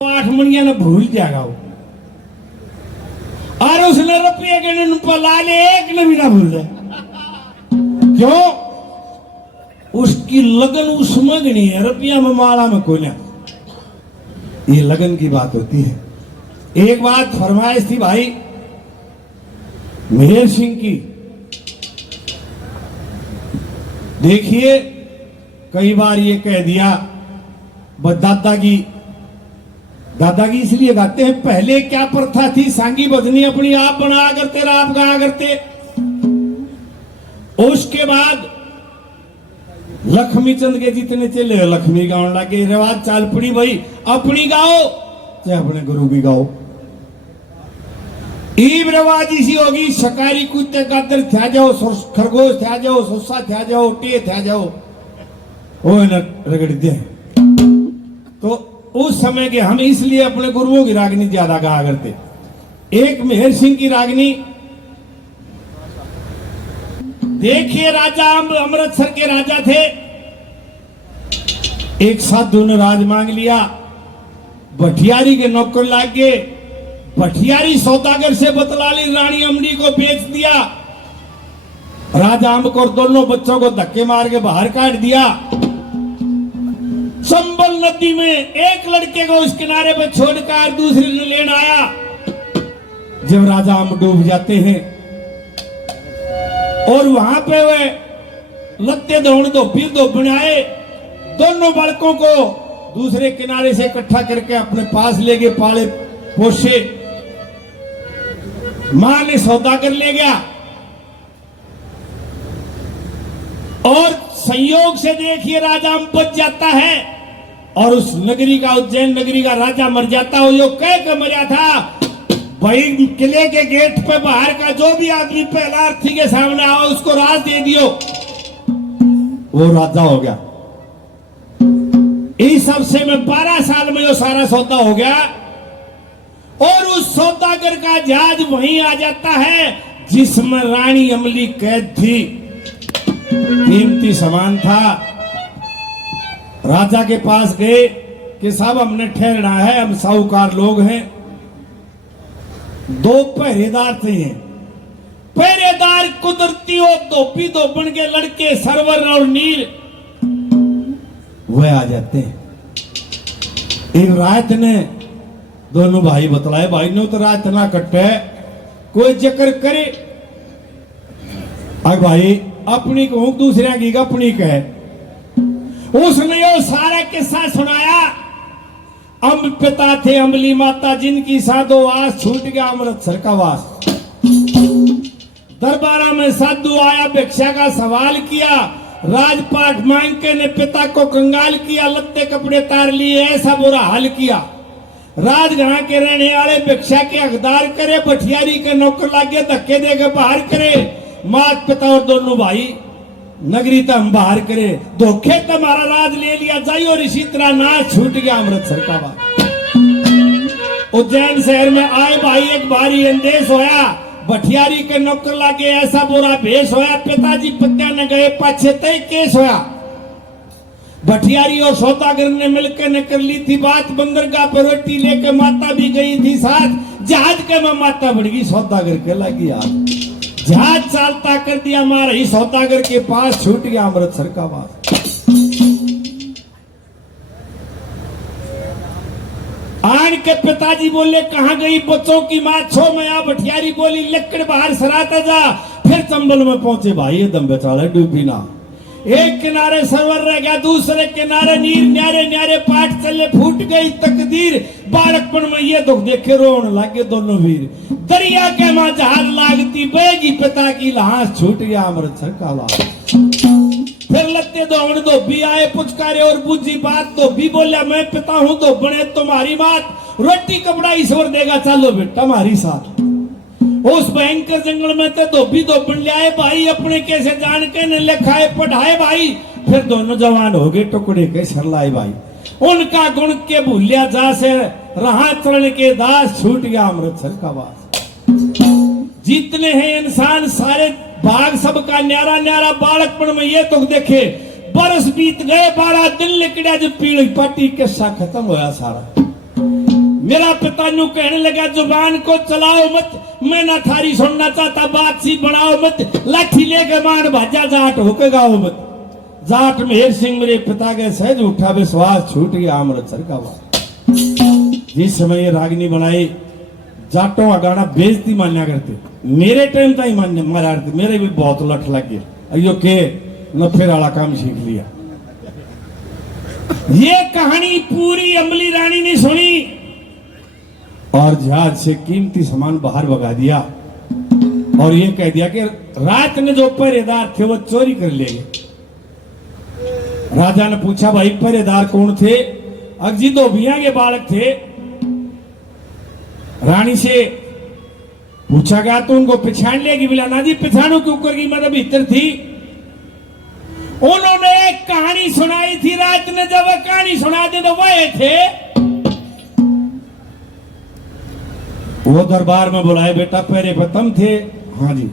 8 मणिया ने भूल जाएगा वो, और उसने रुपये गिनने पर लाले एक ने भी ना भूल जाए। क्यों? उसकी लगन उसमें गणी है, रुपया में माला में कोई ना। ये लगन की बात होती है। एक बात फरमाइश थी भाई मेहर सिंह की। देखिए कई बार ये कह दिया दादागी इसलिए गाते हैं, पहले क्या प्रथा थी, सांगी भजनी अपनी आप बना करते, आप गा करते। उसके बाद लक्ष्मी चंद के जितने चले लक्ष्मी गाने लगे, रिवाज चाल पड़ी भाई अपनी गाओ चाहे अपने गुरु की गाओ। ईब रिवाज इसी होगी, शकारी कुत्ते कादर थ्या जाओ, खरगोश थ्या जाओ, सुस्सा थ्या जाओ, टे थ्या जाओ, वो न रगड़ दे। तो उस समय के हम इसलिए अपने गुरुओं की रागनी ज्यादा गाया करते। एक मेहर सिंह की रागनी देखिए, राजा अमृतसर के राजा थे। एक साधु ने राज मांग लिया, भटियारी के नौकर लाग गए। भटियारी सौदागर से बतला ली, रानी अमरी को बेच दिया। राजा अम्ब को दोनों बच्चों को धक्के मार के बाहर काट दिया। चंबल नदी में एक लड़के को उस किनारे पर छोड़कर दूसरे ने लेने आया। जब राजा अम्ब डूब जाते हैं और वहां पे वे लत्ते दौड़ दो बनाए, दोनों बालकों को दूसरे किनारे से इकट्ठा करके अपने पास ले गए, पाले पोसे। मां ने सौदागर ले गया और संयोग से देखिए राजा बच जाता है और उस नगरी का, उज्जैन नगरी का राजा मर जाता है। जो कह के मरा था भाई, किले के गेट पे बाहर का जो भी आदमी पहला अर्थी के सामने आओ उसको राज दे दियो, वो राजा हो गया। इस सबसे में 12 साल में जो सारा सौदा हो गया और उस सौदागर का जहाज वहीं आ जाता है जिसमें रानी अमली कैद थी। कीमती सामान था। राजा के पास गए कि साहब हमने ठहरना है, हम साहूकार लोग हैं। 2 पहरेदार थे। पहरेदार कुदरती और धोबी धोबन के लड़के सरवर और नीर वह आ जाते हैं। एक रात ने दोनों भाई बतलाए, भाई ने तो रात ना कटे कोई जिक्र करे। अरे भाई अपनी कहूं दूसरे की अपनी कहे। उसने वो सारा किस्सा सुनाया। अम्ब पिता थे अम्बली माता, जिनकी साधो वास छूट गया अमृतसर का वास। दरबारा में साधु आया, भिक्षा का सवाल किया। राजपाट मांग के ने पिता को कंगाल किया, लत्ते कपड़े तार लिए, ऐसा बुरा हाल किया। राजगढ़ के रहने वाले भिक्षा के हकदार करे, भटियारी के नौकर लागे धक्के देके बाहर करे। मात पिता और दोनों भाई नगरी तक हम बाहर करे, धोखे तुम्हारा राज ले लिया जाए और इसी तरह नाच छूट गया अमृतसर का बात। उज्जैन शहर में आए भाई, एक भारी अंदेश होया। भटियारी के नौकर लागे ऐसा बुरा भेष होया। पिताजी पत्या न गए, पाछे तय केस होया। भटियारी और सौदागर ने मिलकर न कर ली थी बात। बंदरगाह पर रोटी लेकर माता भी गई थी साथ। जहाज के में माता बढ़ गई, सौदागर के लगी यार। जहाज चालता कर दिया, मारा ही सौदागर के पास छूट गया अमृतसर का वास। आन के पिताजी बोले कहां गई बच्चों की मां, छो में आ। भटियारी बोली लकड़ बाहर सराता जा। फिर चंबल में पहुंचे भाई, दम बेचारे डूबी ना। एक किनारे सरवर रह गया, दूसरे किनारे नीर, न्यारे न्यारे पाठ चले, फूट गई तकदीर। बालकपन में ये दुख देखे रोन लागे दोनों वीर। दरिया के मां जहाज लागती बेगी, पिता की लाश छूट गया अमृतसर का वास। फिर लत्ते दौड़ धोबी आए, पुचकारे और बुझी बात। धोबी बोला मैं पिता हूं धोबने तुम्हारी बात, रोटी कपड़ा ईश्वर देगा, चलो बेटा हमारी साथ। उस भयंकर जंगल में तो धोबी धोबन ले आए भाई, अपने कैसे जान के ने लिखाए पढ़ाए भाई। फिर दोनों जवान हो गए, टुकड़े के सरलाए भाई। उनका गुण के भूलिया जा से रहा चरण के दास, छूट गया अमृतसर का वास। जितने हैं इंसान सारे भाग सबका न्यारा न्यारा। बालकपन में ये दुख देखे, बरस बीत गए, 12 दिन निकलिया, जब पीढ़ी पट्टी किस्सा खत्म होया सारा। मेरा पिता न्यू कहने लगा जुबान को चलाओ मत, मैं ना थारी सुनना चाहता, बात सी बनाओ मत, लाठी लेके मान भाजा जाट होके गाओ मत। जाट मेहर सिंह मेरे पिता के सहज उठा, विश्वास छूट गया अमृतसर का बात। जिस समय ये रागनी बनाई जाटों का गाना बेइज्जती मान्या करते, मेरे टाइम तक ही मान्य मारा करते, मेरे भी बहुत लठ लग गया, अयो के न फिर वाला काम सीख लिया। ये कहानी पूरी अम्बली रानी ने सुनी और जहाज से कीमती सामान बाहर भगा दिया और ये कह दिया कि रात में जो पहरेदार थे वो चोरी कर ले गए। राजा ने पूछा भाई पहरेदार कौन थे? अगजी धोबिया के बालक थे। रानी से पूछा गया तो उनको पहचान लेगी? बोला ना जी पहचानो क्यों करगी, मतलब भीतर थी। उन्होंने एक कहानी सुनाई थी रात में, जब वह कहानी सुना दे तो वह थे। वो दरबार में बुलाए, बेटा पहरे पर तुम थे? हाँ जी।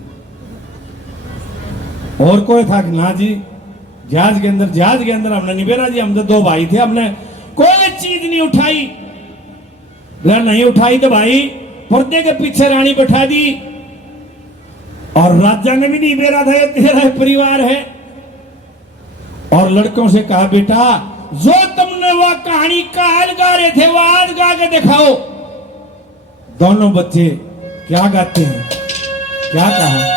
और कोई था कि ना जी जहाज के अंदर हमने निबेरा जी, हम तो दो भाई थे, हमने कोई चीज नहीं उठाई। बोला नहीं उठाई तो भाई पर्दे के पीछे रानी बैठा दी और राजा ने भी निबेरा था, ये तेरा परिवार है। और लड़कों से कहा बेटा जो तुमने वह कहानी काल गा रहे थे वो आज गा के दिखाओ। दोनों बच्चे क्या गाते हैं, क्या कहा?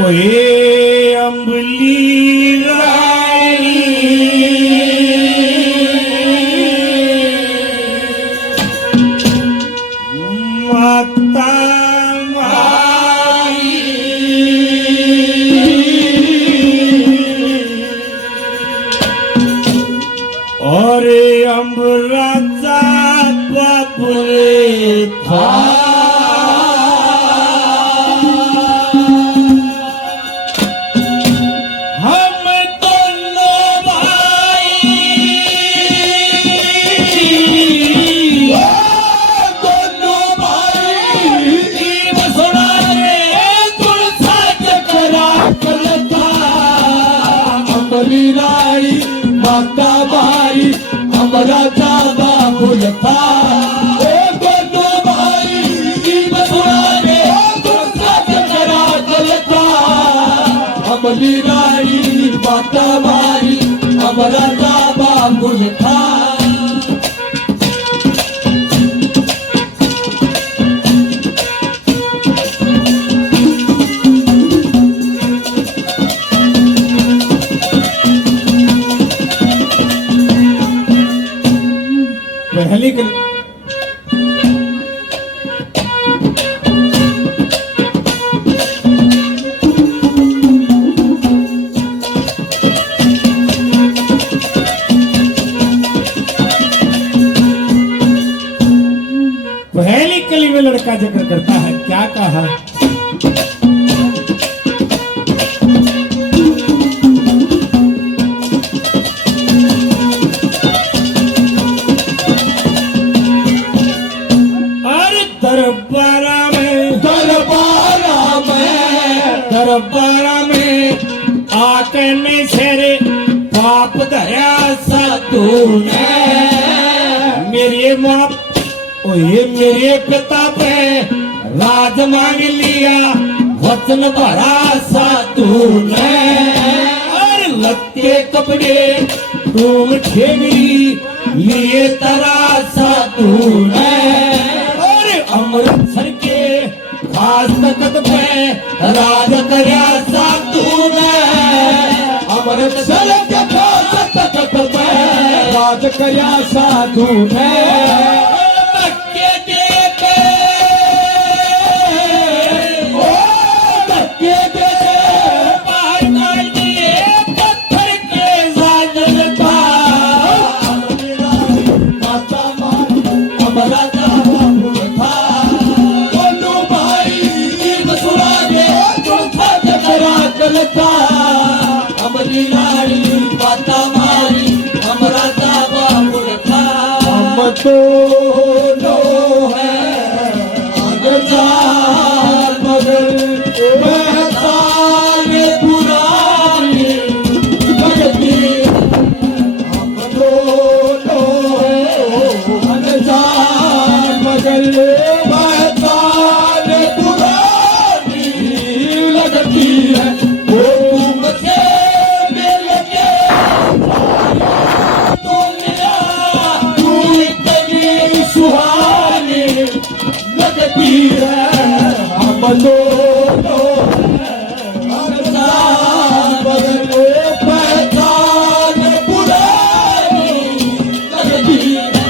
ओए अम्बली रानी माता माई, और अम्बराजा बाबुले था। माता भाई हमारा जाबा भूल था, दोनों भाई बसुराने करा चलता। हमारी रानी माता भाई हमारा जाबा भूल था। पहली कली में लड़का जिक्र करता है, क्या कहा? दरबारा में आके में शेरे पाप धरा साधु ने, मेरे माँ ओए मेरे पिता पे राज मांग लिया, वचन भरा साधु ने। और लत्ते कपड़े तुम ठेगरी लिए तरा साधु ने। और अमृतसर के खास तख्त पे राज करया साधु ने। अमृतसर के खास तख्त पे राज करया साधु ने। मक्के के लो है अगजार मगर महताल पुरानी लगती हम लो है अगजार मगर महताल पुरानी लगती है वो तुमसे मिलके दुनिया तू इतनी सुहानी लगती है हम दोनों बदले पहचान पुरानी लगती है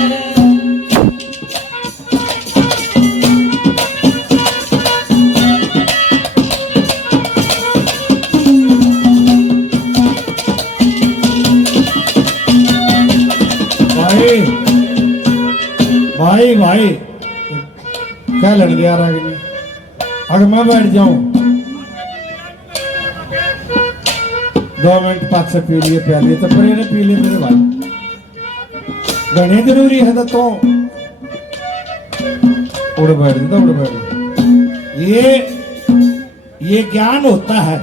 भाई भाई क्या लड़ गया रागिनी अगर मैं बैठ जाऊं 2 मिनट 5 से पी लिए प्यालिए तो पर ने पी लिए मेरे भाई घने जरूरी है तो उड़ बैठ ये ज्ञान होता है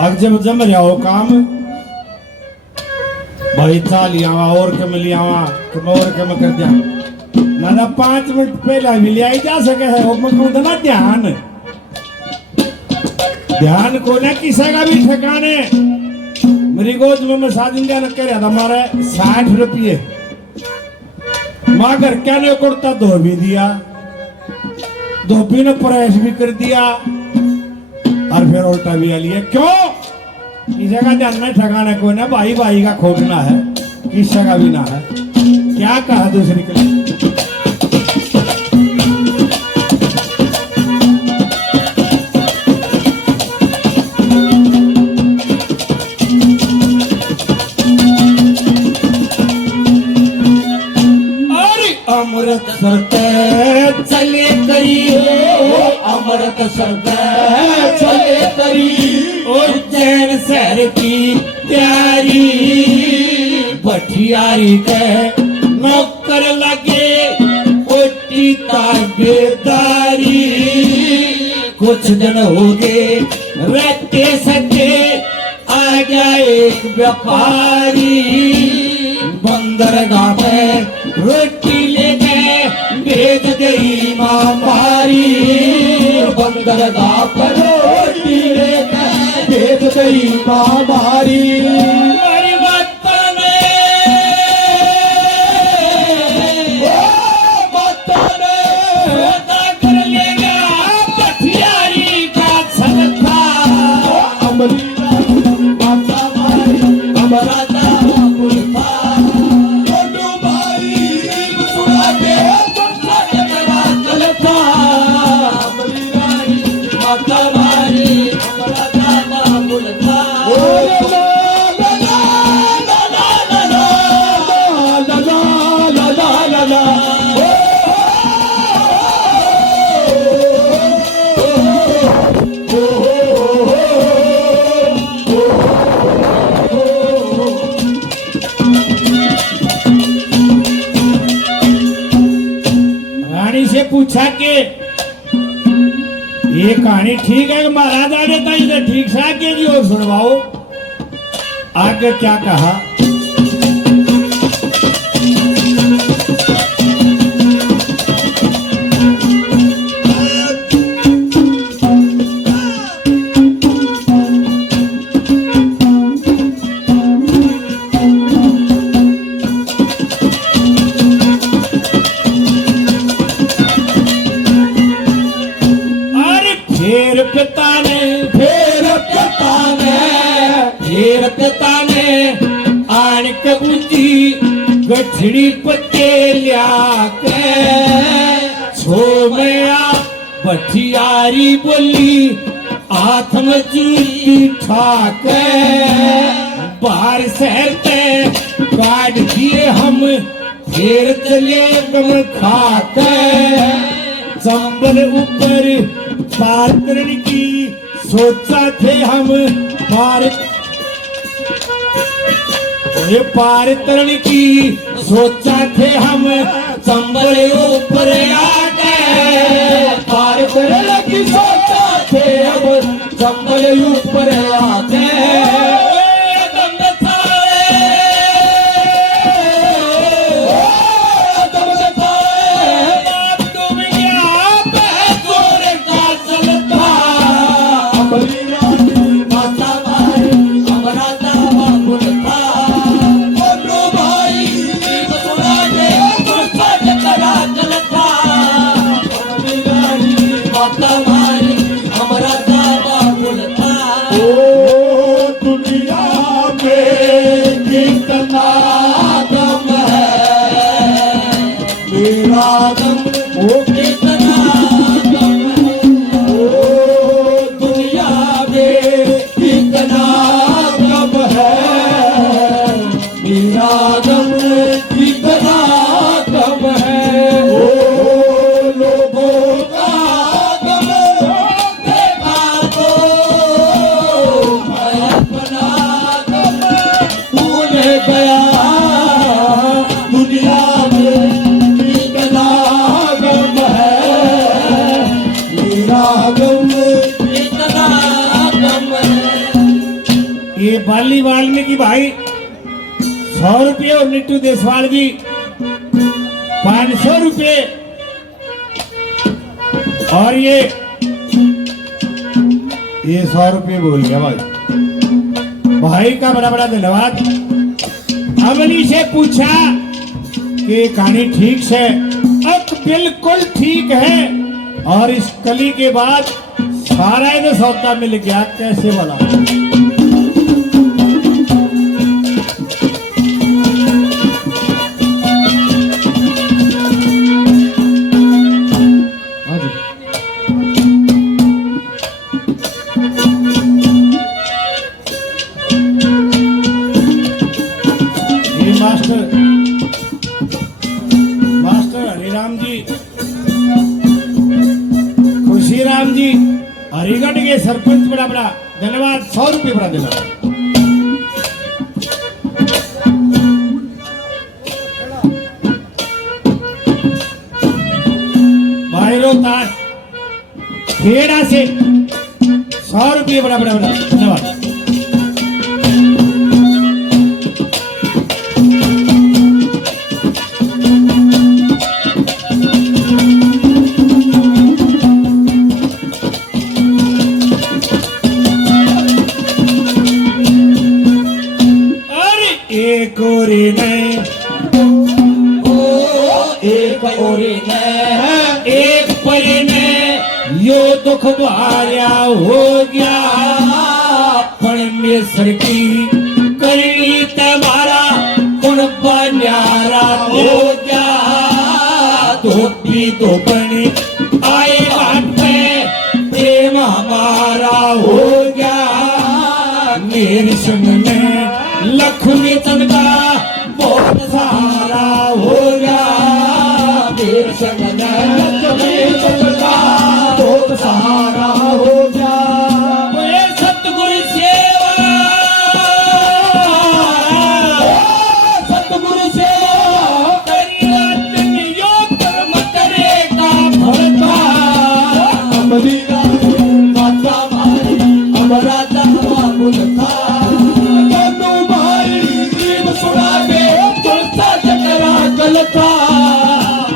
अब जब जम रहा हो काम भाई चाल आवा और कम लियावा कि मैं और कम कर दिया मैंने 5 मिनट पहले भी लिया जा सके है मैं कहूँ ना ध्यान को ना किसी का भी ठिकाने मेरी गोद में मैं शादी का न कर हमारे 60 रुपये माँ घर क्या ने कुर्ता धोबी दिया धोबी ने प्रेस भी कर दिया और फिर उल्टा भी लिया क्यों किसी का ध्यान में ठिकाने को ना भाई भाई का खोजना है किसी का भी ना है क्या कहा दूसरी के लिए अमृतसर चले करी अमृतसर चले करी उज्जैन शहर की तैयारी भटियारी के नौकर लगे ओटी ताबेदारी कुछ दिन हो गए रहते सके आ गया एक व्यापारी बंदरगाह पे रोटी लेके भेज गई माँ मारी बंदरगाह पर रोटी लेके भेज गई माँ मारी मेरी बात कर लेगा पथियारी का छलका अमरी माता मारी हमारा पूछा कि ये कहानी ठीक है कि महाराज आने था इधर ठीक से आगे जी और सुनवाओ आगे क्या कहा पिता ने आन कबूती गठड़ी पत्ते लिया के छो मया भटियारी बोली हाथ में जूती ठाक बाहर शहर पे काट दिए हम फिर चले गम खाक चंबल ऊपर पात्रण की सोचा थे हम पार ये पार तरण की सोचा थे हम चंबल ऊपर आके पार तरण की सोचा थे अब चंबल ऊपर आके ये बाली वाल्मीकि भाई 100 रुपये और निट्टू देसवाल जी 500 रुपये और ये 100 रुपये बोल गया भाई का बड़ा बड़ा धन्यवाद। अमली से पूछा कि कहानी ठीक है, अब बिल्कुल ठीक है और इस कली के बाद सारा इधर सौदा मिल गया, कैसे बोला? मास्टर हरिराम जी, खुशीराम जी हरिगढ़ के सरपंच बड़ा बड़ा धन्यवाद, 100 रुपये बड़ा धन्यवाद। भाई रोहतास खेड़ा से 100 रुपये बड़ा बड़ा बड़ा धन्यवाद। एक और एक पर यो दुख भार्या हो गया, परमेश्वर की करनी तुम्हारा गुण न्यारा हो गया। धोपी तो बने आए घाट पे प्रेम हमारा हो गया। मेरे संग में लक्ष्मी चंद का बहुत सहारा हो गया। मेरे संग में लक्ष्मी चंद का बहुत सहारा हो गया। सतगुरु सेवा, सतगुरु सेवा करिया दिन यो कर्म करेगा भरता। अमरीरा माता भाई अमरा दावा बुलता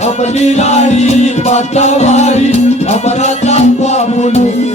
अपनी लाड़ी माता भाई हमारा दावा बोलू।